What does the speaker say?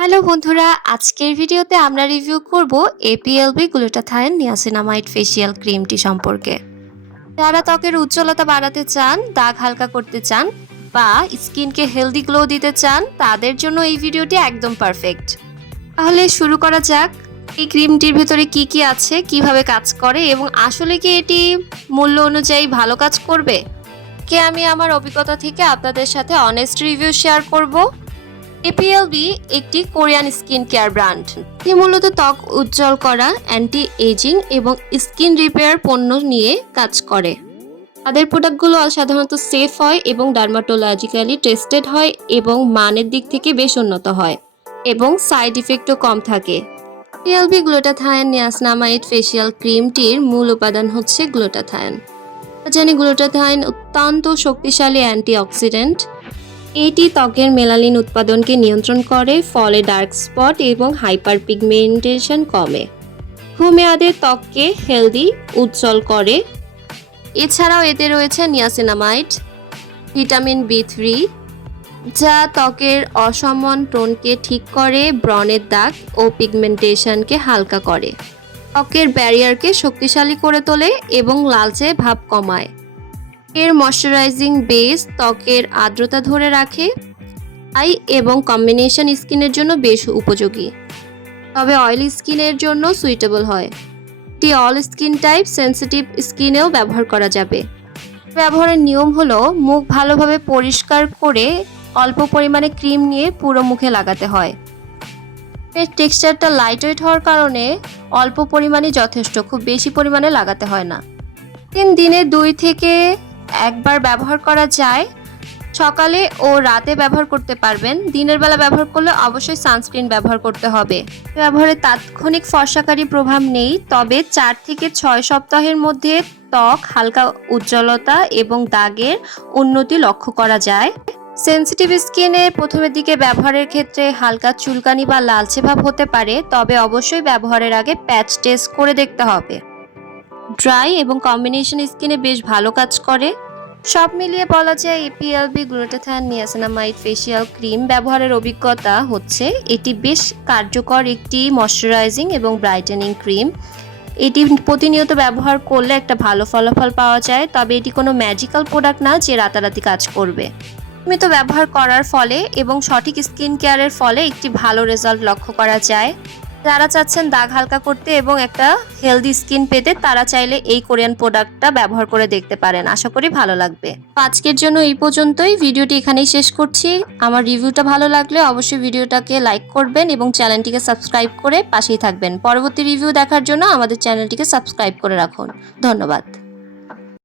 Hello বন্ধুরা, আজকের ভিডিওতে আমরা রিভিউ করব এপিএলবি গ্লুটাথায়ন নিয়াসিনামাইড ফেসিয়াল ক্রিমটি সম্পর্কে। যারা ত্বকের উজ্জ্বলতা বাড়াতে চান, দাগ হালকা করতে চান বা স্কিনকে হেলদি গ্লো দিতে চান, তাদের জন্য এই ভিডিওটি একদম পারফেক্ট। তাহলে শুরু করা যাক। এই ক্রিমটির ভেতরে কি কি আছে, কিভাবে কাজ করে এবং আসলে কি এটি মূল্য অনুযায়ী ভালো কাজ করবে? আমি আমার অভিজ্ঞতা থেকে আপনাদের সাথে অনেস্ট রিভিউ শেয়ার করব। এপিএলবি একটি কোরিয়ান স্কিন কেয়ার ব্র্যান্ড। এটি মূলত ত্বক উজ্জ্বল করা, অ্যান্টি এজিং এবং স্কিন রিপেয়ার পণ্য নিয়ে কাজ করে। তাদের প্রোডাক্টগুলো সাধারণত সেফ হয় এবং ডার্মাটোলজিক্যালি টেস্টেড হয় এবং মানের দিক থেকে বেশ উন্নত হয় এবং সাইড ইফেক্টও কম থাকে। এপিএলবি গ্লুটাথায়ন নিয়াসিনামাইড ফেসিয়াল ক্রিমটির মূল উপাদান হচ্ছে গ্লুটাথায়ন। জানি গ্লুটাথায়ন অত্যন্ত শক্তিশালী অ্যান্টিঅক্সিডেন্ট। এটি ত্বকের মেলানিন উৎপাদনকে নিয়ন্ত্রণ করে, ফলে ডার্ক স্পট এবং হাইপার পিগমেন্টেশন কমে। দীর্ঘমেয়াদে ত্বককে হেলদি উজ্জ্বল করে। এছাড়াও এতে রয়েছে নিয়াসিনামাইড, ভিটামিন B3, যা ত্বকের অসমন টোনকে ঠিক করে, ব্রণের দাগ ও পিগমেন্টেশনকে হালকা করে, ত্বকের ব্যারিয়ারকে শক্তিশালী করে তোলে এবং লালচে ভাব কমায়। এর ময়শ্চারাইজিং বেস ত্বকের আর্দ্রতা ধরে রাখে এবং কম্বিনেশন স্কিনের জন্য বেশ উপযোগী, তবে অয়েলি স্কিনের জন্য সুইটেবল হয়। এটি অল স্কিন টাইপ সেন্সিটিভ স্কিনেও ব্যবহার করা যাবে। ব্যবহারের নিয়ম হলো, মুখ ভালোভাবে পরিষ্কার করে অল্প পরিমাণে ক্রিম নিয়ে পুরো মুখে লাগাতে হয়। এর টেক্সচারটা লাইটওয়েট হওয়ার কারণে অল্প পরিমাণে যথেষ্ট, খুব বেশি পরিমাণে লাগাতে হয় না। দিনে 2 থেকে 1 বার ব্যবহার করা যায়। সকালে ও রাতে ব্যবহার করতে পারবেন। দিনের বেলা ব্যবহার করলে অবশ্যই সানস্ক্রিন ব্যবহার করতে হবে। ব্যবহারে তাৎক্ষণিক ফর্সাকারী প্রভাব নেই, তবে 4 থেকে 6 সপ্তাহের মধ্যে ত্বক হালকা উজ্জ্বলতা এবং দাগের উন্নতি লক্ষ্য করা যায়। সেনসিটিভ স্কিনে প্রথমের দিকে ব্যবহারের ক্ষেত্রে হালকা চুলকানি বা লালচে ভাব হতে পারে, তবে অবশ্যই ব্যবহারের আগে প্যাচ টেস্ট করে দেখতে হবে। ড্রাই এবং কম্বিনেশন স্কিনে বেশ ভালো কাজ করে। সব মিলিয়ে বলা যায় এপিএলবি গ্লুটাথায়ন নিয়াসিনামাইড ফেসিয়াল ক্রিম ব্যবহারের অভিজ্ঞতা হচ্ছে এটি বেশ কার্যকর একটি ময়শ্চারাইজিং এবং ব্রাইটেনিং ক্রিম। এটি প্রতিনিয়ত ব্যবহার করলে একটা ভালো ফলাফল পাওয়া যায়, তবে এটি কোনো ম্যাজিক্যাল প্রোডাক্ট না যে রাতারাতি কাজ করবে। নিয়মিত ব্যবহার করার ফলে এবং সঠিক স্কিন কেয়ারের ফলে একটি ভালো রেজাল্ট লক্ষ্য করা যায়। যারা চাচ্ছেন দাগ হালকা করতে এবং একটা হেলদি স্কিন পেতে, তারা চাইলে এই কোরিয়ান প্রোডাক্টটা ব্যবহার করে দেখতে পারেন। আশা করি ভালো লাগবে। আজকের জন্য এই পর্যন্তই। ভিডিওটি এখানেই শেষ করছি। আমার রিভিউটা ভালো লাগলে অবশ্যই ভিডিওটাকে লাইক করবেন এবং চ্যানেলটিকে সাবস্ক্রাইব করে পাশেই থাকবেন। পরবর্তী রিভিউ দেখার জন্য আমাদের চ্যানেলটিকে সাবস্ক্রাইব করে রাখুন। ধন্যবাদ।